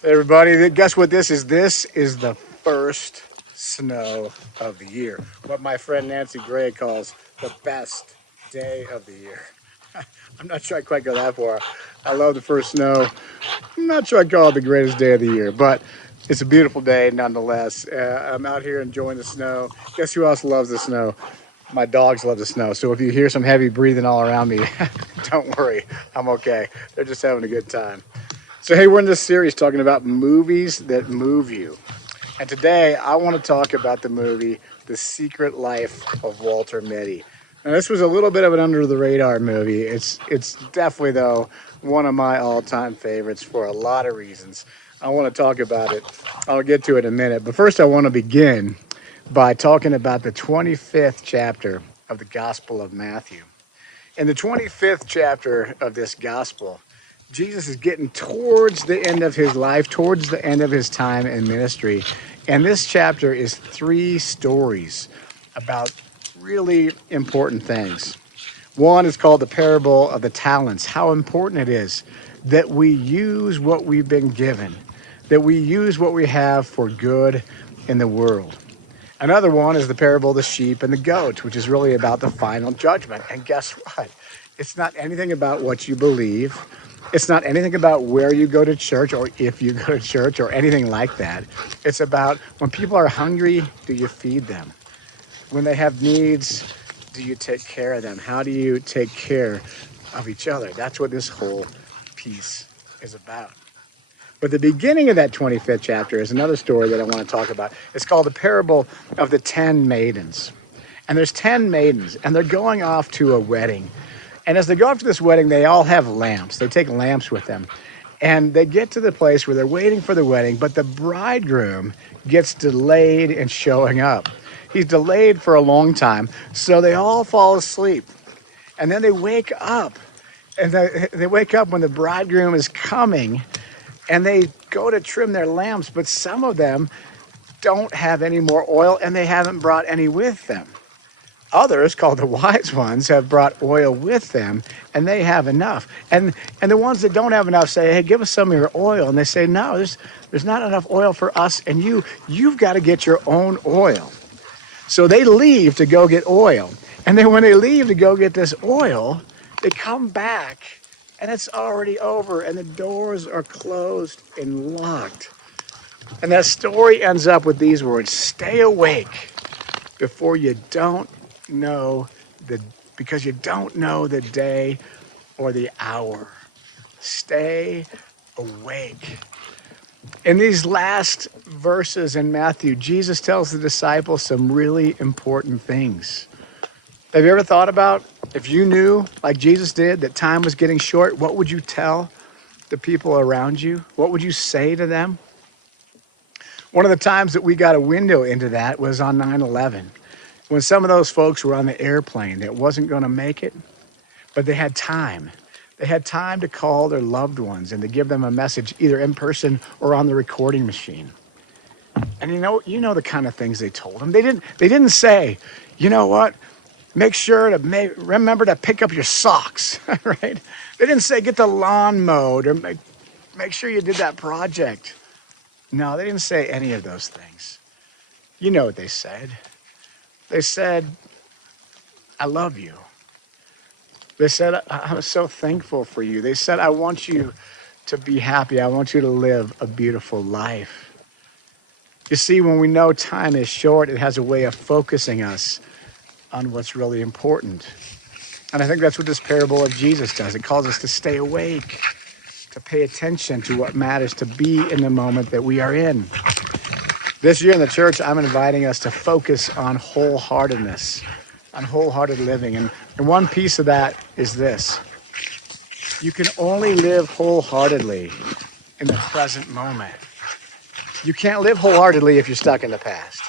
Hey everybody, guess what this is? This is the first snow of the year. What my friend Nancy Gray calls the best day of the year. I'm not sure I quite go that far. I love the first snow. I'm not sure I'd call it the greatest day of the year, but it's a beautiful day nonetheless. I'm out here enjoying the snow. Guess who else loves the snow? My dogs love the snow. So if you hear some heavy breathing all around me, don't worry. I'm okay. They're just having a good time. So, hey, we're in this series talking about movies that move you. And today I want to talk about the movie The Secret Life of Walter Mitty. Now, this was a little bit of an under the radar movie. It's definitely, though, one of my all time favorites for a lot of reasons. I want to talk about it. I'll get to it in a minute. But first, I want to begin by talking about the 25th chapter of the Gospel of Matthew. In the 25th chapter of this gospel, Jesus is getting towards the end of his life, towards the end of his time in ministry. And this chapter is three stories about really important things. One is called the parable of the talents, how important it is that we use what we've been given, that we use what we have for good in the world. Another one is the parable of the sheep and the goat, which is really about the final judgment. And guess what? It's not anything about what you believe. It's not anything about where you go to church or if you go to church or anything like that. It's about when people are hungry, do you feed them? When they have needs, do you take care of them? How do you take care of each other? That's what this whole piece is about. But the beginning of that 25th chapter is another story that I want to talk about. It's called the parable of the 10 maidens. And there's 10 maidens, and they're going off to a wedding. And as they go off to this wedding, they all have lamps. They take lamps with them. And they get to the place where they're waiting for the wedding, but the bridegroom gets delayed in showing up. He's delayed for a long time, so they all fall asleep. And then they wake up, and they wake up when the bridegroom is coming, and they go to trim their lamps, but some of them don't have any more oil, and they haven't brought any with them. Others, called the wise ones, have brought oil with them, and they have enough. And the ones that don't have enough say, "Hey, give us some of your oil." And they say, "No, there's not enough oil for us and you. You've got to get your own oil." So they leave to go get oil. And then when they leave to go get this oil, they come back and it's already over and the doors are closed and locked. And that story ends up with these words: stay awake before you don't know the because you don't know the day or the hour. Stay awake. In these last verses in Matthew, Jesus tells the disciples some really important things. Have you ever thought about, if you knew, like Jesus did, that time was getting short, what would you tell the people around you? What would you say to them? One of the times that we got a window into that was on 9/11, when some of those folks were on the airplane that wasn't going to make it, but they had time. They had time to call their loved ones and to give them a message either in person or on the recording machine. And you know the kind of things they told them. They didn't say, "You know what? Make sure to remember to pick up your socks," right? They didn't say, "Get the lawn mowed," or make sure you did that project. No, they didn't say any of those things. You know what they said. They said, "I love you." They said, "I'm so thankful for you." They said, "I want you to be happy. I want you to live a beautiful life." You see, when we know time is short, it has a way of focusing us on what's really important. And I think that's what this parable of Jesus does. It calls us to stay awake, to pay attention to what matters, to be in the moment that we are in. This year in the church, I'm inviting us to focus on wholeheartedness, on wholehearted living. And one piece of that is this: you can only live wholeheartedly in the present moment. You can't live wholeheartedly if you're stuck in the past.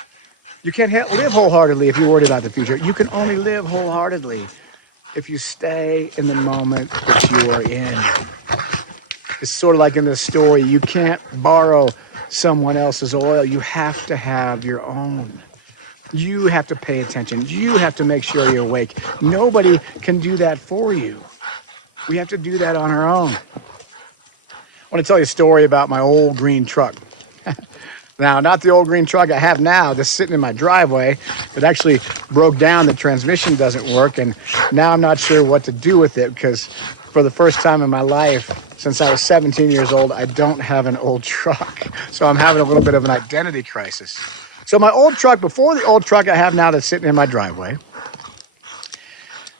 You can't live wholeheartedly if you're worried about the future. You can only live wholeheartedly if you stay in the moment that you are in. It's sort of like in this story, you can't borrow someone else's oil. You have to have your own. You have to pay attention. You have to make sure you're awake. Nobody can do that for you. We have to do that on our own. want to tell you a story about my old green truck. Now, not the old green truck I have now that's sitting in my driveway that actually broke down. The transmission doesn't work, and now I'm not sure what to do with it because for the first time in my life, since I was 17 years old, I don't have an old truck. So I'm having a little bit of an identity crisis. So my old truck, before the old truck I have now that's sitting in my driveway,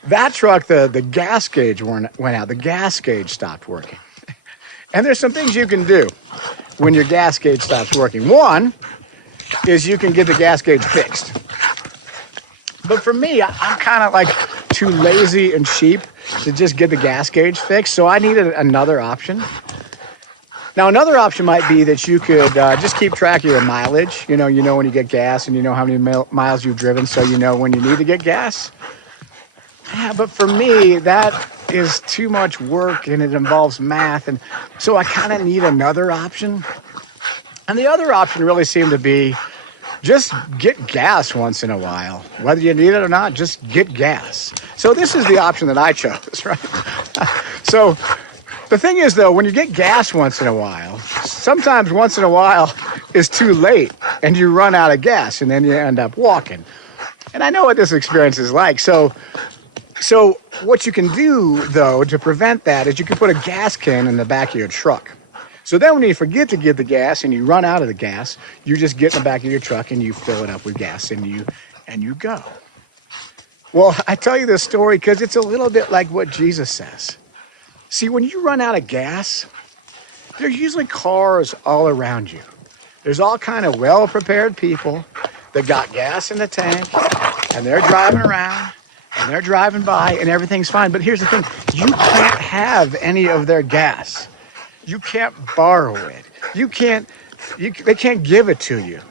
that truck, the gas gauge went out. The gas gauge stopped working. And there's some things you can do when your gas gauge stops working. One is you can get the gas gauge fixed. But for me, I'm kind of like too lazy and cheap to just get the gas gauge fixed. So I needed another option. Now, another option might be that you could just keep track of your mileage. You know when you get gas and you know how many miles you've driven, so you know when you need to get gas. Yeah, but for me, that is too much work and it involves math. And so I kind of need another option. And the other option really seemed to be just get gas once in a while. Whether you need it or not, just get gas. So this is the option that I chose, right? So the thing is, though, when you get gas once in a while, sometimes once in a while is too late and you run out of gas and then you end up walking. And I know what this experience is like. So what you can do, though, to prevent that is you can put a gas can in the back of your truck. So then when you forget to get the gas and you run out of the gas, you just get in the back of your truck and you fill it up with gas and you go. Well, I tell you this story because it's a little bit like what Jesus says. See, when you run out of gas, there's usually cars all around you. There's all kind of well-prepared people that got gas in the tank and they're driving around. And they're driving by and everything's fine. But here's the thing. You can't have any of their gas. You can't borrow it. They can't give it to you.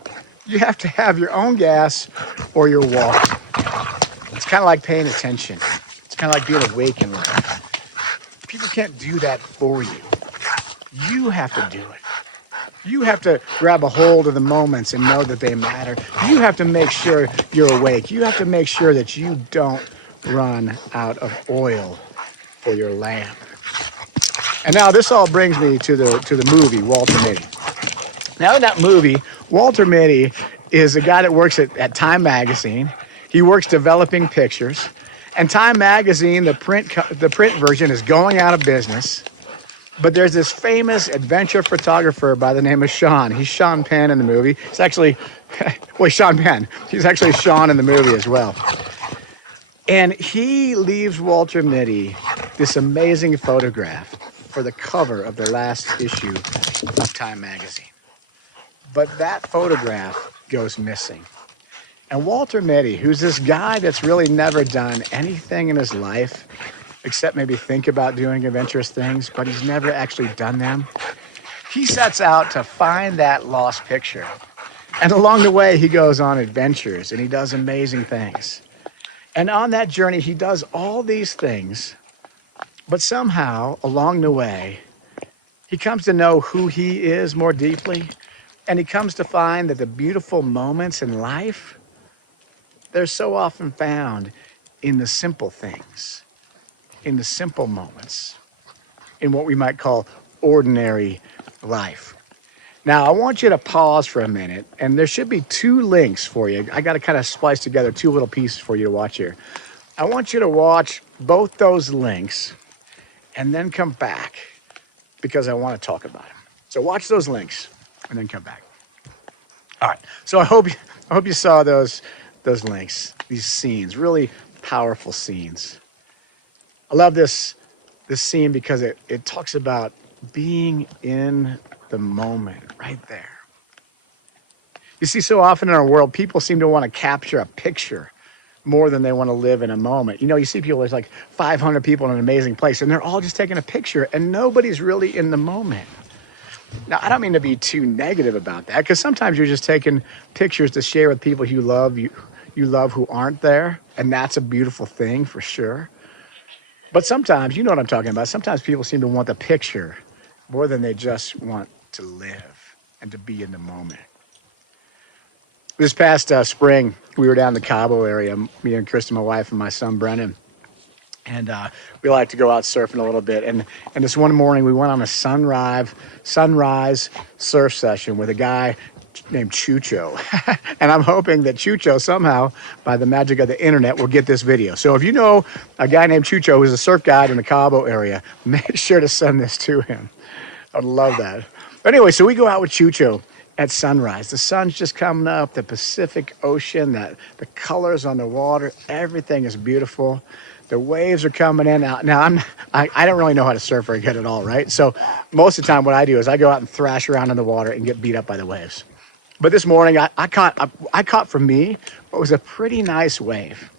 You have to have your own gas or you're walking. It's kind of like paying attention. It's kind of like being awake in life. People can't do that for you. You have to do it. You have to grab a hold of the moments and know that they matter. You have to make sure you're awake. You have to make sure that you don't run out of oil for your lamp. And now this all brings me to the movie, Walter Mitty. Now in that movie, Walter Mitty is a guy that works at Time Magazine. He works developing pictures. And Time Magazine, the print version, is going out of business. But there's this famous adventure photographer by the name of Sean. He's Sean Penn in the movie. He's actually, Sean Penn. He's actually Sean in the movie as well. And he leaves Walter Mitty this amazing photograph for the cover of the last issue of Time Magazine. But that photograph goes missing. And Walter Mitty, who's this guy that's really never done anything in his life, except maybe think about doing adventurous things, but he's never actually done them. He sets out to find that lost picture. And along the way, he goes on adventures and he does amazing things. And on that journey, he does all these things, but somehow along the way, he comes to know who he is more deeply. And he comes to find that the beautiful moments in life, they're so often found in the simple things. In the simple moments, in what we might call ordinary life. Now, I want you to pause for a minute, and there should be two links for you. I got to kind of splice together two little pieces for you to watch here. I want you to watch both those links and then come back because I want to talk about them. So watch those links and then come back. All right. So I hope you saw those links, these scenes, really powerful scenes. I love this scene because it talks about being in the moment right there. You see, so often in our world, people seem to want to capture a picture more than they want to live in a moment. You see people, there's like 500 people in an amazing place, and they're all just taking a picture, and nobody's really in the moment. Now, I don't mean to be too negative about that, because sometimes you're just taking pictures to share with people you love who aren't there, and that's a beautiful thing for sure. But sometimes, you know what I'm talking about, sometimes people seem to want the picture more than they just want to live and to be in the moment. This past spring, we were down in the Cabo area, me and Kristen, my wife, and my son, Brennan. And we like to go out surfing a little bit. And this one morning we went on a sunrise surf session with a guy named Chucho. And I'm hoping that Chucho somehow, by the magic of the internet, will get this video. So if you know a guy named Chucho who's a surf guide in the Cabo area, make sure to send this to him. I'd love that. But anyway, so we go out with Chucho at sunrise. The sun's just coming up, the Pacific Ocean, the colors on the water, everything is beautiful. The waves are coming in. Now I don't really know how to surf very good at all, right? So most of the time what I do is I go out and thrash around in the water and get beat up by the waves. But this morning I caught for me what was a pretty nice wave.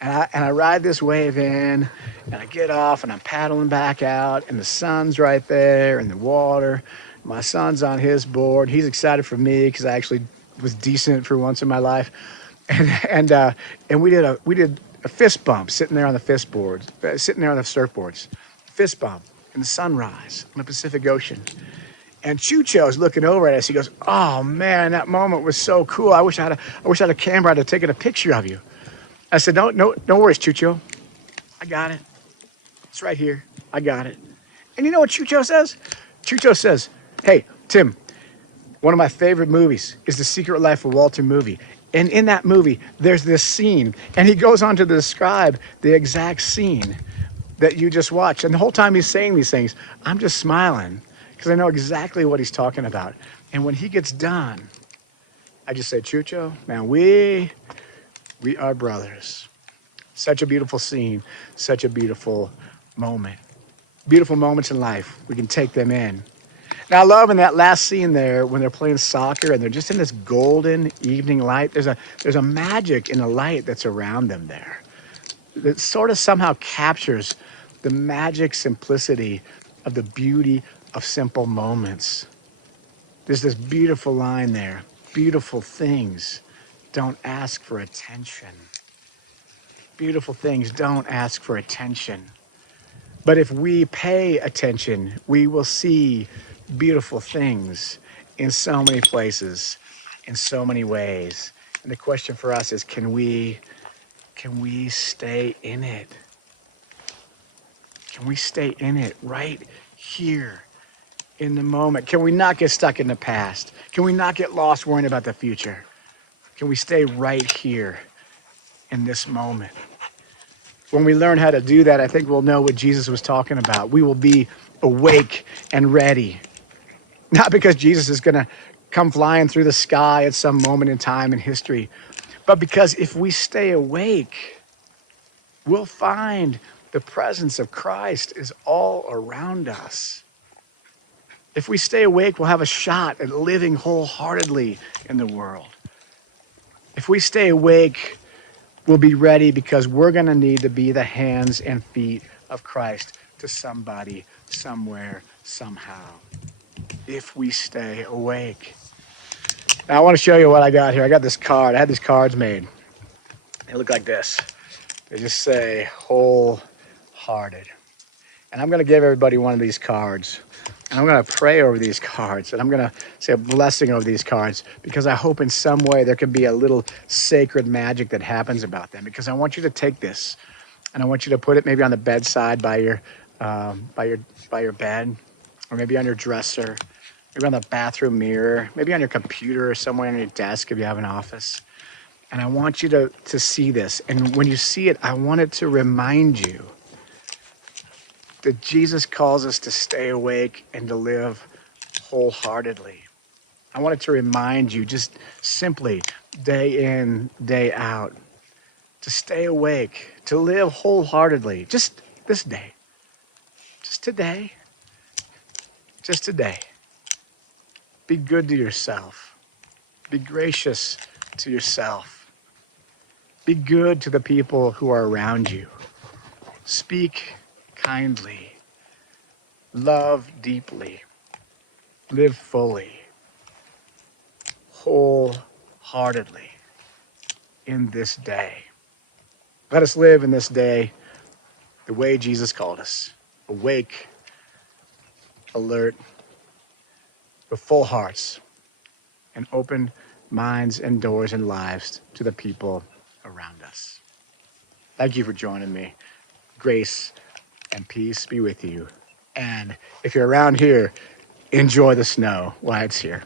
And I ride this wave in, and I get off, and I'm paddling back out, and the sun's right there in the water. My son's on his board. He's excited for me because I actually was decent for once in my life. And we did a fist bump sitting there on the sitting there on the surfboards. Fist bump in the sunrise on the Pacific Ocean. And Chucho's looking over at us. He goes, "Oh man, that moment was so cool. I wish I had a camera. I'd have taken a picture of you." I said, no worries, Chucho. I got it. It's right here. I got it. And you know what Chucho says? Chucho says, "Hey, Tim, one of my favorite movies is The Secret Life of Walter movie. And in that movie, there's this scene." And he goes on to describe the exact scene that you just watched. And the whole time he's saying these things, I'm just smiling because I know exactly what he's talking about. And when he gets done, I just say, "Chucho, man, we are brothers." Such a beautiful scene, such a beautiful moment. Beautiful moments in life. We can take them in. Now I love in that last scene there when they're playing soccer and they're just in this golden evening light. There's a magic in the light that's around them there. That sort of somehow captures the magic simplicity of the beauty of simple moments. There's this beautiful line there. Beautiful things don't ask for attention. Beautiful things don't ask for attention. But if we pay attention, we will see beautiful things in so many places, in so many ways. And the question for us is, can we stay in it? Can we stay in it right here in the moment? Can we not get stuck in the past? Can we not get lost worrying about the future? Can we stay right here in this moment? When we learn how to do that, I think we'll know what Jesus was talking about. We will be awake and ready. Not because Jesus is going to come flying through the sky at some moment in time in history, but because if we stay awake, we'll find the presence of Christ is all around us. If we stay awake, we'll have a shot at living wholeheartedly in the world. If we stay awake, we'll be ready because we're going to need to be the hands and feet of Christ to somebody, somewhere, somehow, if we stay awake. Now, I want to show you what I got here. I got this card. I had these cards made. They look like this. They just say wholehearted. And I'm going to give everybody one of these cards. And I'm going to pray over these cards. And I'm going to say a blessing over these cards because I hope in some way there can be a little sacred magic that happens about them. Because I want you to take this and I want you to put it maybe on the bedside by your bed, or maybe on your dresser, maybe on the bathroom mirror, maybe on your computer or somewhere on your desk if you have an office. And I want you to see this. And when you see it, I want it to remind you that Jesus calls us to stay awake and to live wholeheartedly. I want it to remind you just simply day in, day out, to stay awake, to live wholeheartedly, just this day, just today, just today. Be good to yourself. Be gracious to yourself. Be good to the people who are around you. Speak kindly. Love deeply. Live fully. Wholeheartedly in this day. Let us live in this day the way Jesus called us. Awake, alert, with full hearts and open minds and doors and lives to the people around us. Thank you for joining me. grace and peace be with you. And if you're around here, enjoy the snow while it's here.